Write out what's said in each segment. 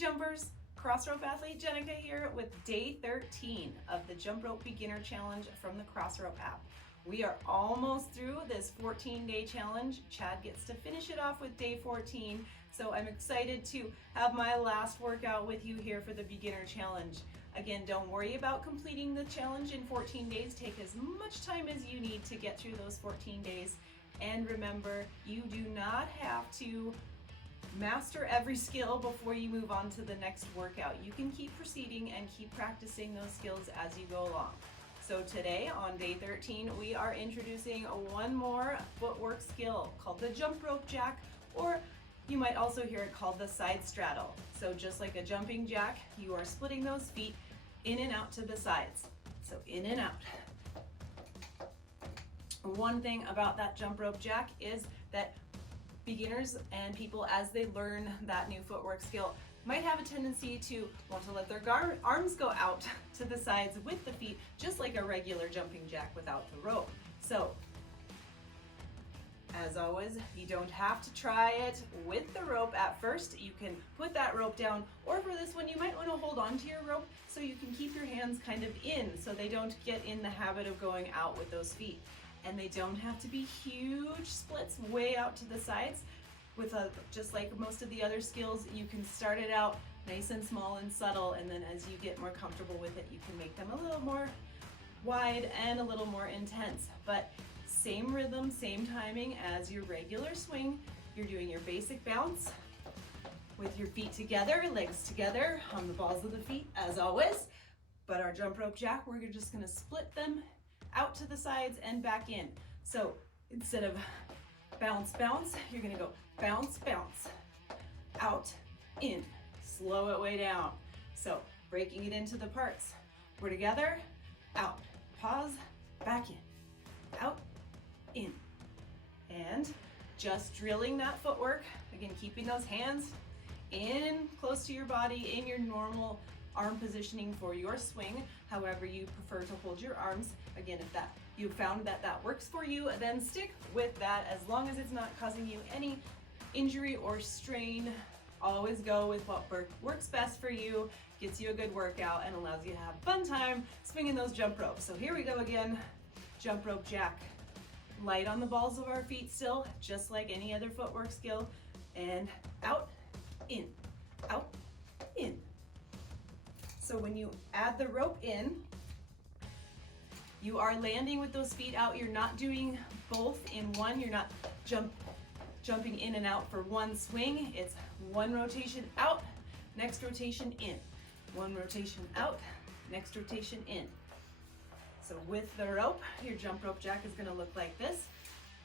jumpers, Crossrope athlete Jenica here with day 13 of the Jump Rope Beginner Challenge from the Crossrope app. We are almost through this 14-day challenge. Chad gets to finish it off with day 14, so I'm excited to have my last workout with you here for the Beginner Challenge. Again, don't worry about completing the challenge in 14 days. Take as much time as you need to get through those 14 days. And remember, you do not have to master every skill before you move on to the next workout. You can keep proceeding and keep practicing those skills as you go along. So today on day 13, we are introducing one more footwork skill called the jump rope jack, or you might also hear it called the side straddle. So just like a jumping jack, you are splitting those feet in and out to the sides. So in and out. One thing about that jump rope jack is that beginners and people, as they learn that new footwork skill, might have a tendency to want to let their arms go out to the sides with the feet, just like a regular jumping jack without the rope. So, as always, you don't have to try it with the rope at first. You can put that rope down, or for this one, you might want to hold on to your rope so you can keep your hands kind of in so they don't get in the habit of going out with those feet. And they don't have to be huge splits way out to the sides. Just like most of the other skills, you can start it out nice and small and subtle, and then as you get more comfortable with it, you can make them a little more wide and a little more intense. But same rhythm, same timing as your regular swing. You're doing your basic bounce with your feet together, legs together on the balls of the feet as always. But our jump rope jack, we're just gonna split them out to the sides and back in. So instead of bounce, bounce, you're gonna go bounce, bounce, out, in, slow it way down. So breaking it into the parts. We're together, out, pause, back in, out, in. And just drilling that footwork, again, keeping those hands in close to your body in your normal arm positioning for your swing, however you prefer to hold your arms. Again, if you found that works for you, then stick with that as long as it's not causing you any injury or strain. Always go with what works best for you, gets you a good workout, and allows you to have fun time swinging those jump ropes. So here we go again, jump rope jack. Light on the balls of our feet still, just like any other footwork skill, and out, in, out, in. So when you add the rope in, you are landing with those feet out. You're not doing both in one. You're not jumping in and out for one swing. It's one rotation out, next rotation in. One rotation out, next rotation in. So with the rope, your jump rope jack is gonna look like this.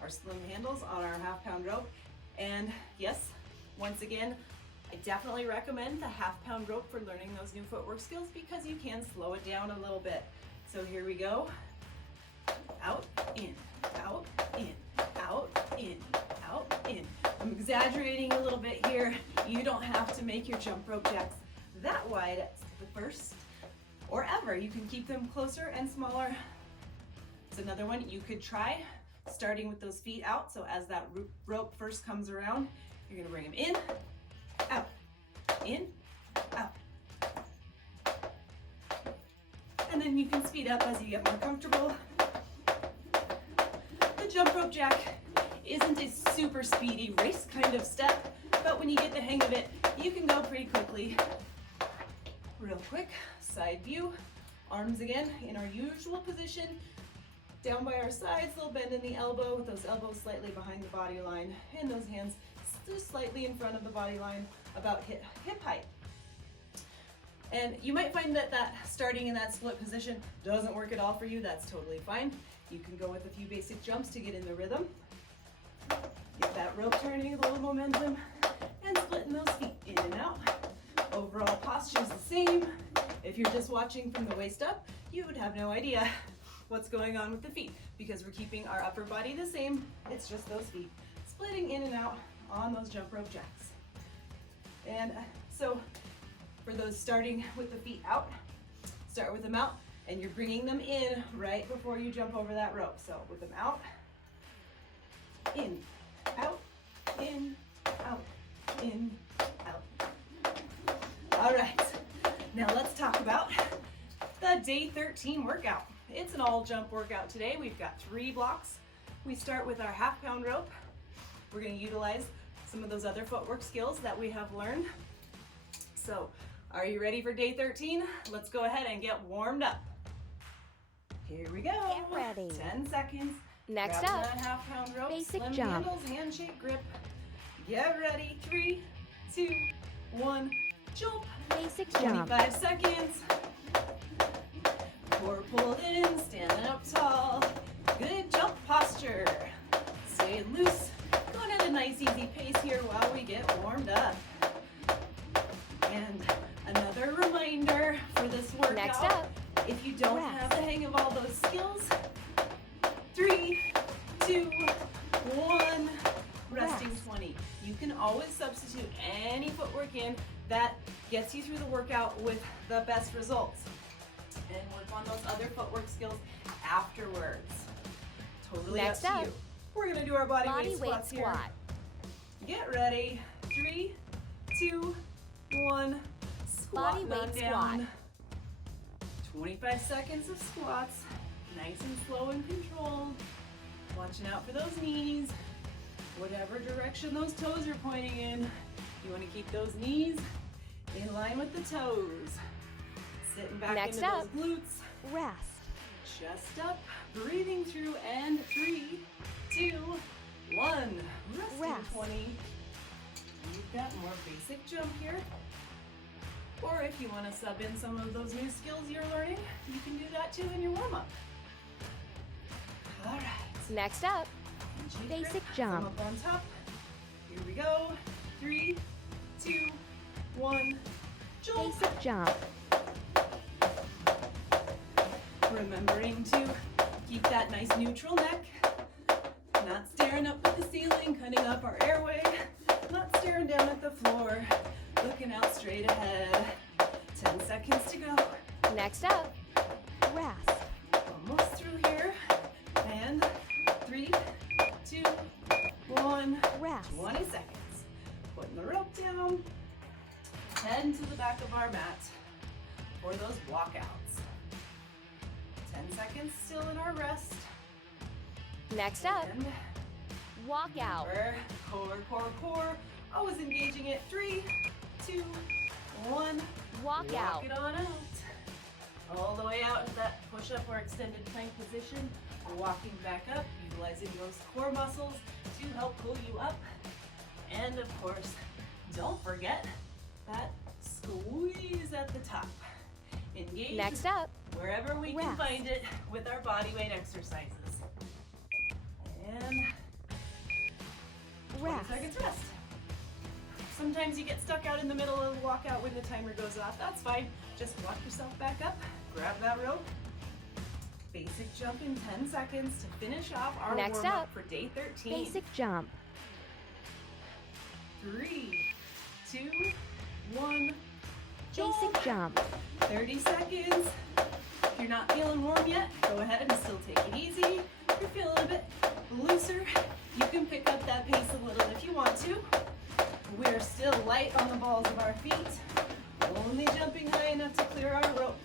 Our slim handles on our half-pound rope. And yes, once again, I definitely recommend the half-pound rope for learning those new footwork skills because you can slow it down a little bit. So here we go. Out, in, out, in, out, in, out, in. I'm exaggerating a little bit here. You don't have to make your jump rope jacks that wide at the first or ever. You can keep them closer and smaller. It's another one you could try starting with those feet out. So as that rope first comes around, you're gonna bring them in, out, in, out. And then you can speed up as you get more comfortable. The jump rope jack isn't a super speedy race kind of step, but when you get the hang of it, you can go pretty quickly. Real quick, side view, arms again in our usual position, down by our sides, little bend in the elbow with those elbows slightly behind the body line, and those hands just slightly in front of the body line, about hip height. And you might find that starting in that split position doesn't work at all for you. That's totally fine. You can go with a few basic jumps to get in the rhythm. Get that rope turning, a little momentum, and splitting those feet in and out. Overall posture is the same. If you're just watching from the waist up, you would have no idea what's going on with the feet because we're keeping our upper body the same. It's just those feet splitting in and out on those jump rope jacks. And so for those starting with the feet out, start with them out, and you're bringing them in right before you jump over that rope. So with them out, in, out, in, out, in, out. All right, now let's talk about the day 13 workout. It's an all jump workout today. We've got 3 blocks. We start with our half-pound rope. We're going to utilize some of those other footwork skills that we have learned. So, are you ready for day 13? Let's go ahead and get warmed up. Here we go. Get ready. 10 seconds. Next Grab up, that half-pound rope. basic Slim jump. handles, handshake grip. Get ready. 3, 2, 1, jump. Basic jump. 25 seconds. Core pulled in, standing up tall. Good jump posture. Stay loose. Going at a nice easy pace here while we get warmed up. And another reminder for this workout. Next up, if you don't rest. have the hang of all those skills, 3, 2, 1, resting Rest. 20. You can always substitute any footwork in that gets you through the workout with the best results. And work on those other footwork skills afterwards. Totally Next up to up, you. We're gonna do our bodyweight bodyweight squats here. squat. Get ready. 3, 2, 1. Squat Bodyweight none squat. down. 25 seconds of squats. Nice and slow and controlled. Watching out for those knees. Whatever direction those toes are pointing in, you want to keep those knees in line with the toes. Sitting back Next into up, those glutes. Rest. Chest up, breathing through, and 3, 2, 1. Resting Rest. 20. You've got more basic jump here. Or if you want to sub in some of those new skills you're learning, you can do that too in your warm-up. All right. Next up, Handshake basic grip, jump. thumb up on top. Here we go. 3, 2, 1. Jump. basic jump. Remembering to keep that nice neutral neck. Not staring up at the ceiling, cutting up our airway. Not staring down at the floor. Looking out straight ahead. 10 seconds to go. Next up, rest. Almost through here. And 3, 2, 1. Rest. 20 seconds. Putting the rope down. Head to the back of our mat for those walkouts. 10 seconds still in our rest. Next up, And walk out. remember, core. Always engaging it. 3, 2, 1. Walk out. Walk it on out. All the way out into that push-up or extended plank position. Walking back up, utilizing those core muscles to help pull you up. And of course, don't forget that squeeze at the top. Engage Next up, wherever we can rest. find it with our body weight exercises. And 20 rest. seconds rest. Sometimes you get stuck out in the middle of the walkout when the timer goes off. That's fine. Just walk yourself back up, grab that rope. Basic jump in 10 seconds to finish off our Next warm-up up, for day 13. Basic jump. 3, 2, 1. Basic jump. 30 seconds. If you're not feeling warm yet, go ahead and still take it easy. If you're feeling a bit looser, you can pick up that pace a little if you want to. We're still light on the balls of our feet, only jumping high enough to clear our rope.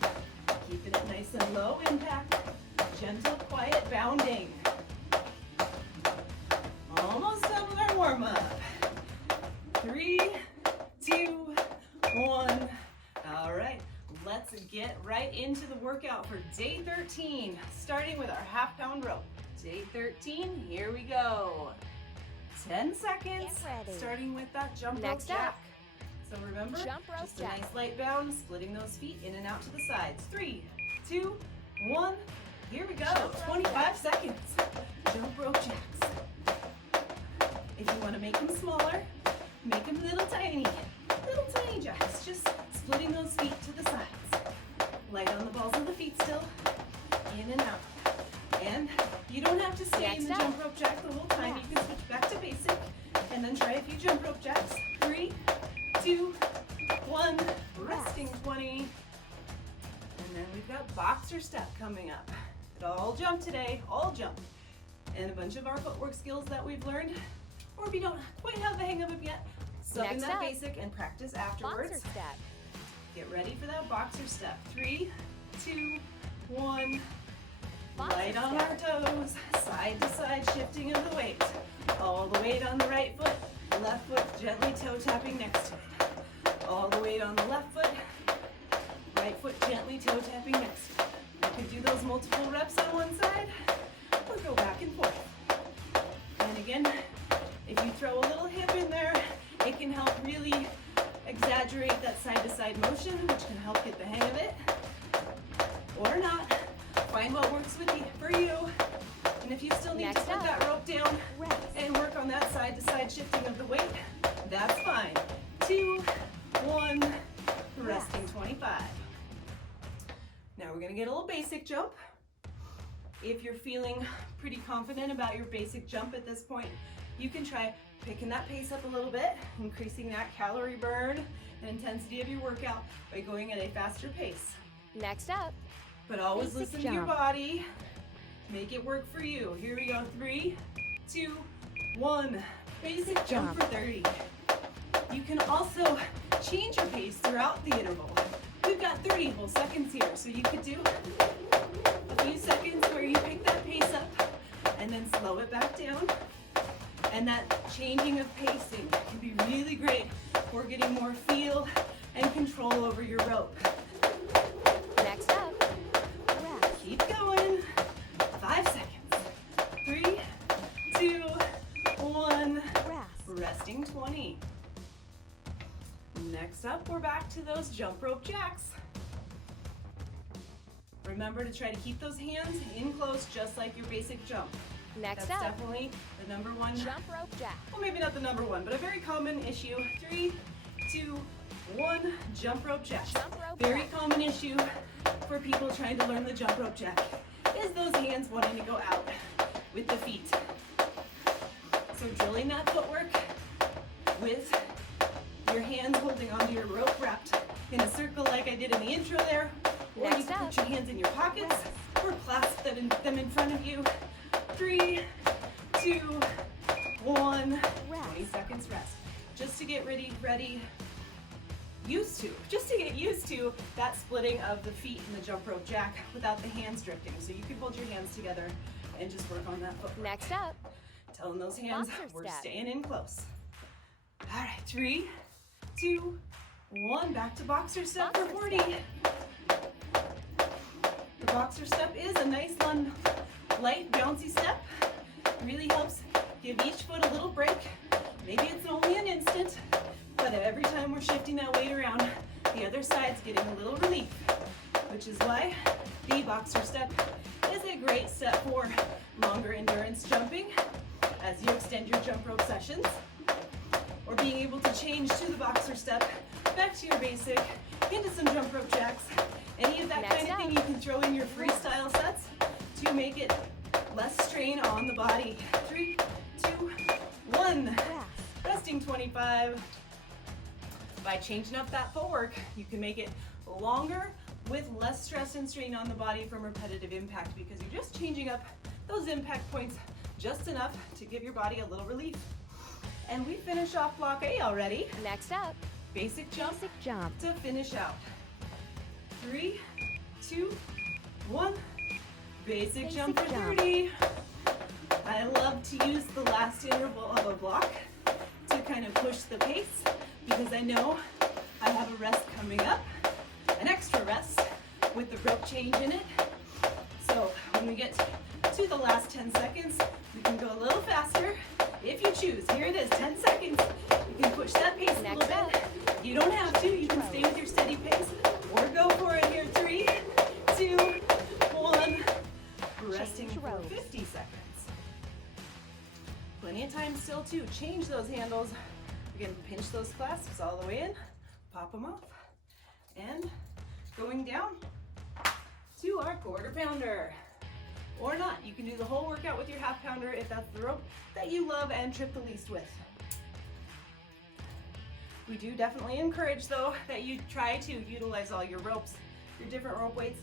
Keeping it nice and low impact, gentle, quiet bounding. Almost done with our warm-up. 3, 2, 1. All right, let's get right into the workout for day 13, starting with our half-pound rope. Day 13, here we go. 10 seconds, Get ready. starting with that jump rope Next up, jack. So remember, jump rope just a jack. nice light bound, splitting those feet in and out to the sides. 3, 2, 1, here we go. Jump rope 25 jack. seconds. Jump rope jacks. If you want to make them smaller, make them little tiny jacks. Just splitting those feet to the sides. Light on the balls of the feet still, in and out. And you don't have to stay in the Next up, jump rope jack the whole time. You can switch back to basic and then try a few jump rope jacks. 3, 2, 1, resting 20. And then we've got boxer step coming up. All jump today, all jump. And a bunch of our footwork skills that we've learned, or if you don't quite have the hang of it yet, sub in Next that up, basic and practice afterwards. Boxer step. Get ready for that boxer step. 3, 2, 1. Boxer Light on step. our toes, side to side shifting of the weight. All the weight on the right foot, left foot gently toe tapping next to it. All the weight on the left foot, right foot gently toe tapping next to it. You can do those multiple reps on one side, or go back and forth. And again, if you throw a little hip in there, it can help really exaggerate that side to side motion, which can help get the hang of it. Or not. Find what works with you, for you. And if you still need Next to put up, that rope down rest. and work on that side to side shifting of the weight, that's fine. 2, 1, resting 25. Now we're gonna get a little basic jump. If you're feeling pretty confident about your basic jump at this point, you can try picking that pace up a little bit, increasing that calorie burn and intensity of your workout by going at a faster pace. Next up, But always basic listen to your jump. body. Make it work for you. Here we go. 3, 2, 1. Basic jump for 30. You can also change your pace throughout the interval. We've got 30 whole seconds here, so you could do a few seconds where you pick that pace up and then slow it back down. And that changing of pacing can be really great for getting more feel and control over your rope. next up, rest. Keep going. 5 seconds. 3, 2, 1. Rest. Resting 20. Next up, we're back to those jump rope jacks. Remember to try to keep those hands in close, just like your basic jump. Next That's up, definitely the number one. jump rope jack. Well, maybe not the number one, but a very common issue. 3, 2, 1. Jump rope jack. Jump rope Very jack. common issue for people trying to learn the jump rope jack is those hands wanting to go out with the feet. So drilling that footwork with your hands holding onto your rope wrapped in a circle like I did in the intro there, or you Next can up, put your hands in your pockets rest. or clasp them in front of you. 3, 2, 1. Rest. 20 seconds rest. Just to get used to get used to that splitting of the feet in the jump rope jack without the hands drifting. So you can hold your hands together and just work on that footwork. Next up, Telling those hands boxer we're step. staying in close. All right, 3, 2, 1. Back to boxer step for Boxer 40. The boxer step is a nice light bouncy step. Really helps give each foot a little break. Maybe it's only an instant, but every time we're shifting that weight around, the other side's getting a little relief, which is why the boxer step is a great step for longer endurance jumping as you extend your jump rope sessions, or being able to change to the boxer step, back to your basic, into some jump rope jacks. Any of that Next kind of thing up. you can throw in your freestyle sets to make it less strain on the body. 3, 2, 1. rest. Resting 25. By changing up that footwork, you can make it longer with less stress and strain on the body from repetitive impact, because you're just changing up those impact points just enough to give your body a little relief. And we finish off block A already. Next up, Basic jump basic jump. to finish out. 3, 2, 1. Basic jump for jump. 30. I love to use the last interval of a block to kind of push the pace, because I know I have a rest coming up, an extra rest with the rope change in it. So when we get to the last 10 seconds, we can go a little faster if you choose. Here it is, 10 seconds. You can push that pace a Next little up, bit. You don't have to. You can stay with your steady pace or go for it here. 3, 2, 1. Resting Change for ropes. 50 seconds. Plenty of time still to change those handles. Again, pinch those clasps all the way in, pop them off, and going down to our quarter pounder. Or not, you can do the whole workout with your half pounder if that's the rope that you love and trip the least with. We do definitely encourage, though, that you try to utilize all your ropes, your different rope weights,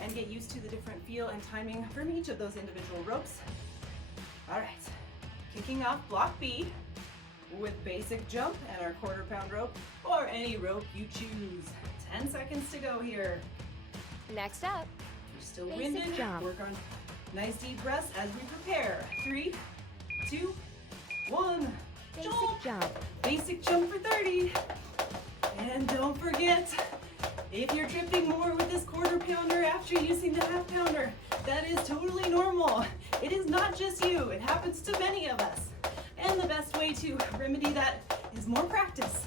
and get used to the different feel and timing from each of those individual ropes. All right, kicking off block B with basic jump and our quarter pound rope, or any rope you choose. 10 seconds to go here. Next up, You're still basic winded. jump. Work on nice deep breaths as we prepare. 3, 2, 1. basic Jump. jump. Basic jump for 30. And don't forget, if you're tripping more with this quarter pounder after using the half pounder, that is totally normal. It is not just you. It happens to many of us. And the best way to remedy that is more practice.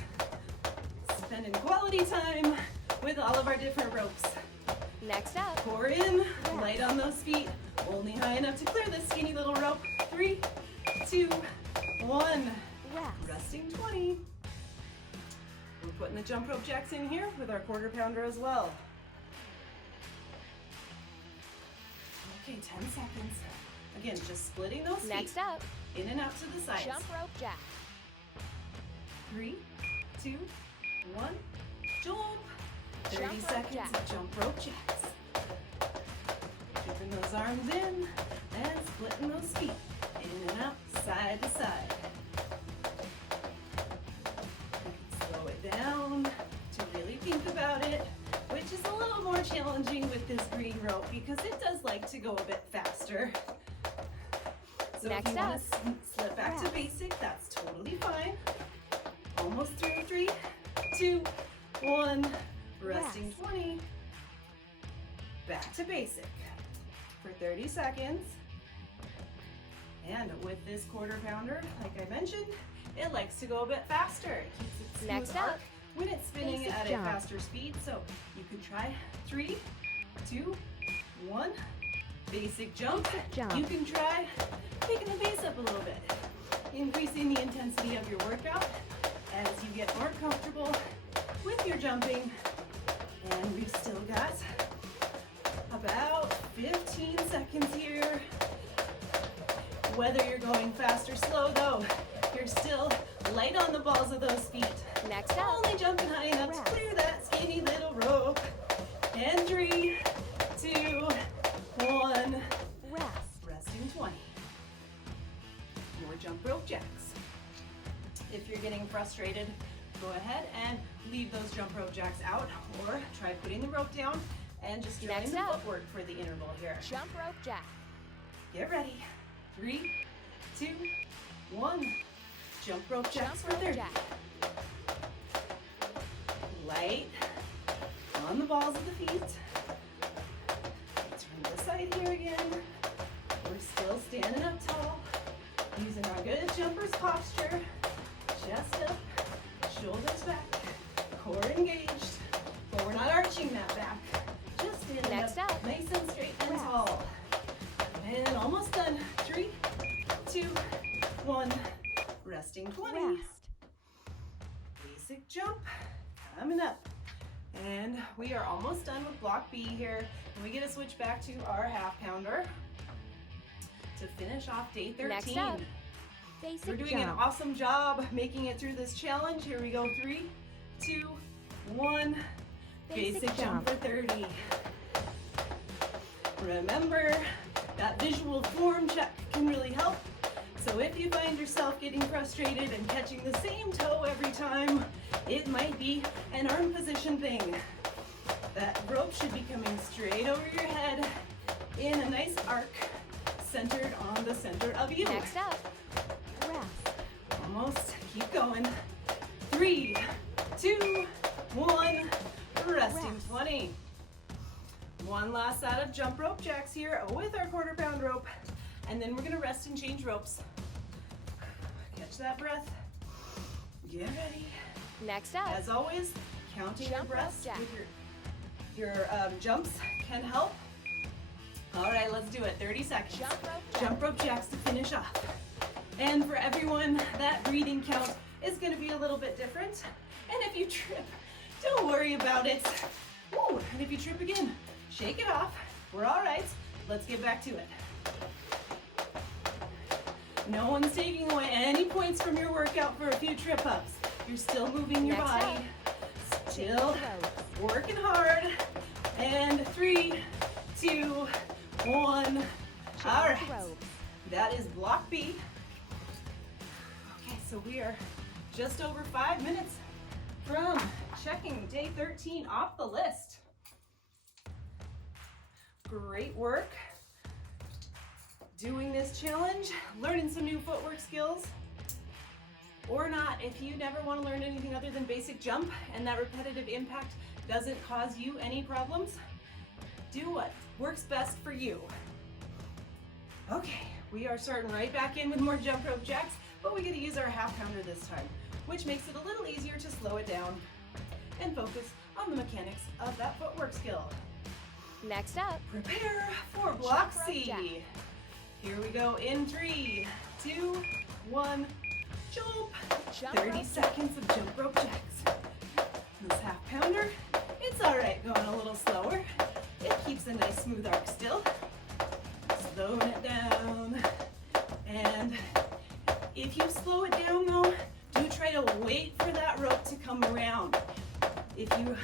Spending quality time with all of our different ropes. Next up, Pour in, light on those feet, only high enough to clear this skinny little rope. 3, 2, 1. rest. Resting 20. We're putting the jump rope jacks in here with our quarter pounder as well. Okay, 10 seconds. Again, just splitting those feet. Next up, In and out to the sides. jump rope jack. 3, 2, 1. Jump. 30 Jump rope seconds jack. of jump rope jacks. Keeping those arms in and splitting those feet. In and out, side to side. Slow it down to really think about it, which is a little more challenging with this green rope because it does like to go a bit faster. So Next if you want up, to slip back to rest. basic, that's totally fine. Almost through. 3, 2, 1. Resting Rest. 20. Back to basic for 30 seconds. And with this quarter pounder, like I mentioned, it likes to go a bit faster. It keeps its smooth Next arc up, when it's spinning basic at jump. a faster speed. So you could try 3, 2, 1. Basic jump. Basic jump. You can try picking the pace up a little bit, increasing the intensity of your workout as you get more comfortable with your jumping. And we've still got about 15 seconds here. Whether you're going fast or slow though, you're still light on the balls of those feet. Next up, Only jumping high enough to rest. clear that skinny little rope. And 3, 2, 1. rest. Resting 20. More jump rope jacks. If you're getting frustrated, go ahead and leave those jump rope jacks out or try putting the rope down and just drilling Next the up. footwork for the interval here. Jump rope jack. Get ready. 3, 2, 1. Jump rope jacks Jump for rope 30. jack. Light on the balls of the feet. Turn this side here again. We're still standing up tall, using our good jumper's posture. Chest up, shoulders back, core engaged. But we're not arching that back. Just standing Next up, nice and straight and rest. tall. And almost done. 3, 2, 1. Resting 20. Rest. Basic jump coming up. And we are almost done with block B here. And we get to switch back to our half pounder to finish off day 13. Next up, basic We're doing an jump. awesome job making it through this challenge. Here we go. 3, 2, 1. Basic jump for 30. Remember, that visual form check can really help. So if you find yourself getting frustrated and catching the same toe every time, it might be an arm position thing. That rope should be coming straight over your head in a nice arc centered on the center of you. Next up, rest. Almost. Keep going. 3, 2, 1. Resting Rest. 20. One last set of jump rope jacks here with our quarter pound rope. And then we're going to rest and change ropes. Catch that breath. Get ready. Next up, As always, counting your Jump rope breaths jack. with your jumps can help. All right, let's do it. 30 seconds. jump rope jack. Jump rope jacks to finish off. And for everyone, that breathing count is going to be a little bit different. And if you trip, don't worry about it. Ooh, and if you trip again, shake it off. We're all right. Let's get back to it. No one's taking away any points from your workout for a few trip ups. You're still moving your Next body. up, Still ropes. working hard. And 3, 2, 1. All right. Ropes. That is block B. Okay, so we are just over 5 minutes from checking day 13 off the list. Great work doing this challenge, learning some new footwork skills, or not. If you never want to learn anything other than basic jump and that repetitive impact doesn't cause you any problems, do what works best for you. Okay, we are starting right back in with more jump rope jacks, but we get to use our half pounder this time, which makes it a little easier to slow it down and focus on the mechanics of that footwork skill. Next up, Prepare for block Jump rope C. jack. Here we go in 3, 2, 1, jump. Jump 30 rope jack. seconds of jump rope jacks. This half pounder, it's all right going a little slower. It keeps a nice smooth arc still. Slowing it down. And if you slow it down though, do try to wait for that rope to come around. If you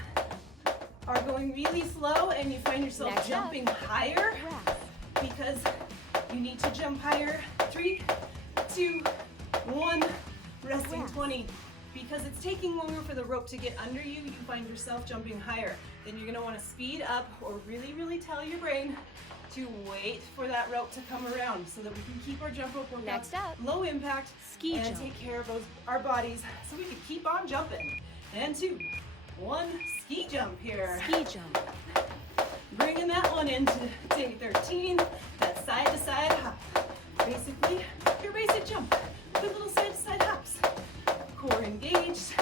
are going really slow and you find yourself Next up. jumping higher, Rest. because you need to jump higher. 3, 2, 1, resting Rest. 20. Because it's taking longer for the rope to get under you, you find yourself jumping higher. Then you're gonna wanna speed up or really, really tell your brain to wait for that rope to come around so that we can keep our jump rope workout Next up, low impact ski and jump. take care of our bodies so we can keep on jumping. And 2, 1, ski jump here. Ski jump. Bringing that one into day 13, that side to side hop. Basically, your basic jump with little side to side hops. Core engaged,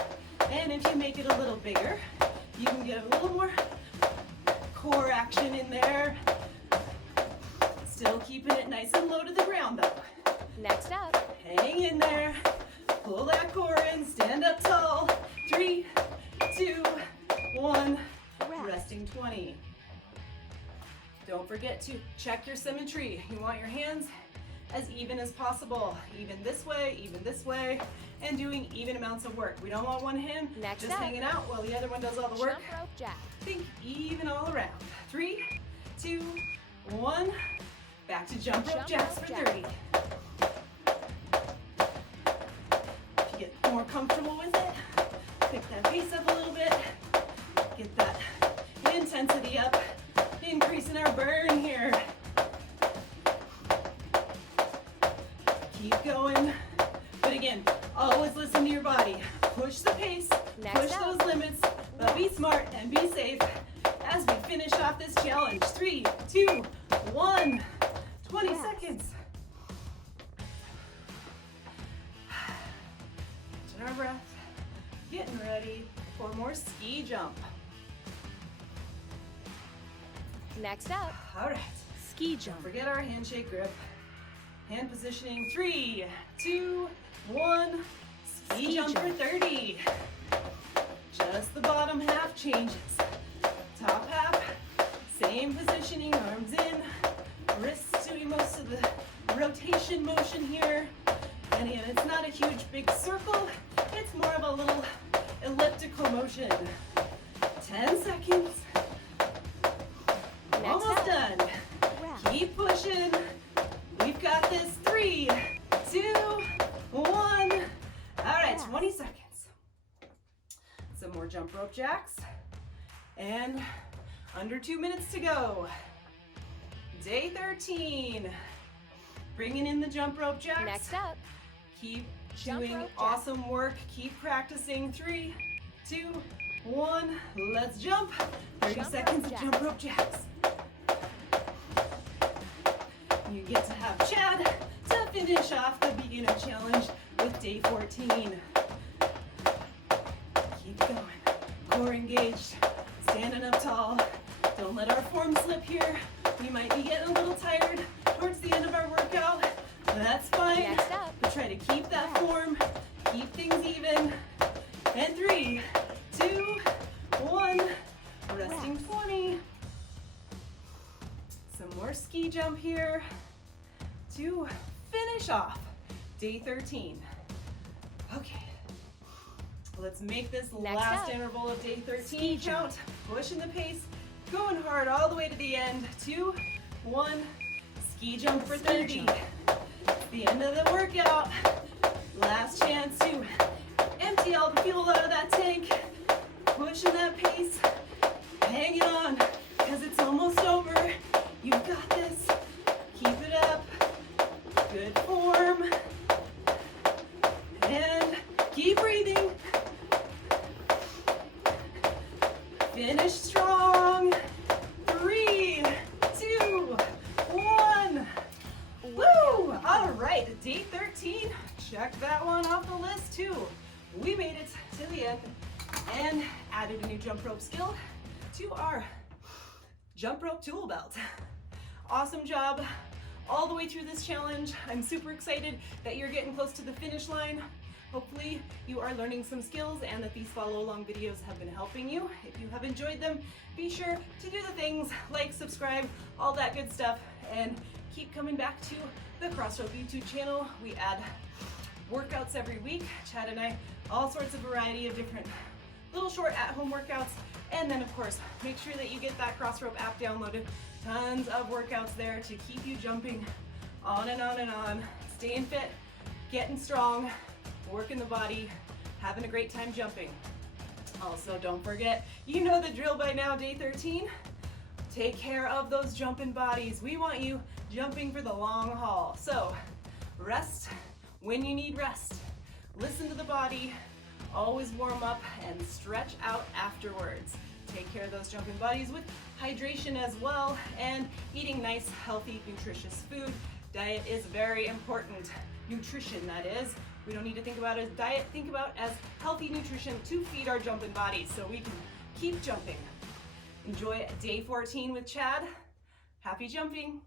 and if you make it a little bigger, you can get a little more core action in there. Still keeping it nice and low to the ground though. Next up, Hang in there, pull that core in, stand up tall. 3, 2, 1, rest. resting 20. Don't forget to check your symmetry. You want your hands as even as possible. Even this way, and doing even amounts of work. We don't want one hand Next just up. hanging out while the other one does all the work. Jump rope jack. Think even all around. 3, 2, 1. Back to jump rope Jump jacks rope for jack. 30. If you get more comfortable with it, pick that pace up a little bit. Get that intensity up. Increasing our burn here. Keep going. But again, always listen to your body. Push the pace, Next push up. those limits, but be smart and be safe as we finish off this challenge. 3, 2, 1, 20 Rest. seconds. Catching our breath, getting ready for more ski jump. Next up, All right. ski jump. Forget our handshake grip. Hand positioning. 3, 2, 1. Ski Ski jump for jump. 30. Just the bottom half changes. Top half, same positioning, arms in, wrists doing most of the rotation motion here. And again, it's not a huge big circle. It's more of a little elliptical motion. 10 seconds. Next Almost up, done. rest. Keep pushing. We've got this. 3, 2, 1. All right, Yes. 20 seconds. Some more jump rope jacks. And under 2 minutes to go. Day 13. Bringing in the jump rope jacks. Next up, Keep Jump doing rope jack. awesome work. Keep practicing. 3, 2, 1. Let's jump. 30 Jump seconds rope of jack. jump rope jacks. You get to have Chad to finish off the beginner challenge with day 14. Keep going. Core engaged. Standing up tall. Don't let our form slip here. We might be getting a little tired towards the end of our workout. That's fine. Next up. But try to keep that form. Keep things even. And 3, 2, 1. Resting 20. Some more ski jump here to finish off day 13. Okay, let's make this Next last up, interval of day 13 ski jump. count. Pushing the pace, going hard all the way to the end. 2, 1, ski jump for Ski 30. jump. The end of the workout. Last chance to empty all the fuel out of that tank. pushing that pace, hanging on, because it's almost over. You've got this. Keep it up. Good form. And keep breathing. Finish strong. 3, 2, 1. Woo! All right, day 13. Check that one off the list too. We made it to the end and added a new jump rope skill to our jump rope tool belt. Awesome job all the way through this challenge. I'm super excited that you're getting close to the finish line. Hopefully you are learning some skills and that these follow along videos have been helping you. If you have enjoyed them, be sure to do the things like subscribe, all that good stuff, and keep coming back to the Crossrope YouTube channel. We add workouts every week. Chad and I, all sorts of variety of different little short at-home workouts. And then of course, make sure that you get that Crossrope app downloaded. Tons of workouts there to keep you jumping on and on and on, staying fit, getting strong, working the body, having a great time jumping. Also, don't forget, you know the drill by now, day 13. Take care of those jumping bodies. We want you jumping for the long haul. So rest when you need rest. Listen to the body, always warm up and stretch out afterwards. Take care of those jumping bodies with hydration as well, and eating nice, healthy, nutritious food. Diet is very important. Nutrition, that is. We don't need to think about it as diet, think about as healthy nutrition to feed our jumping bodies so we can keep jumping. Enjoy day 14 with Chad. Happy jumping.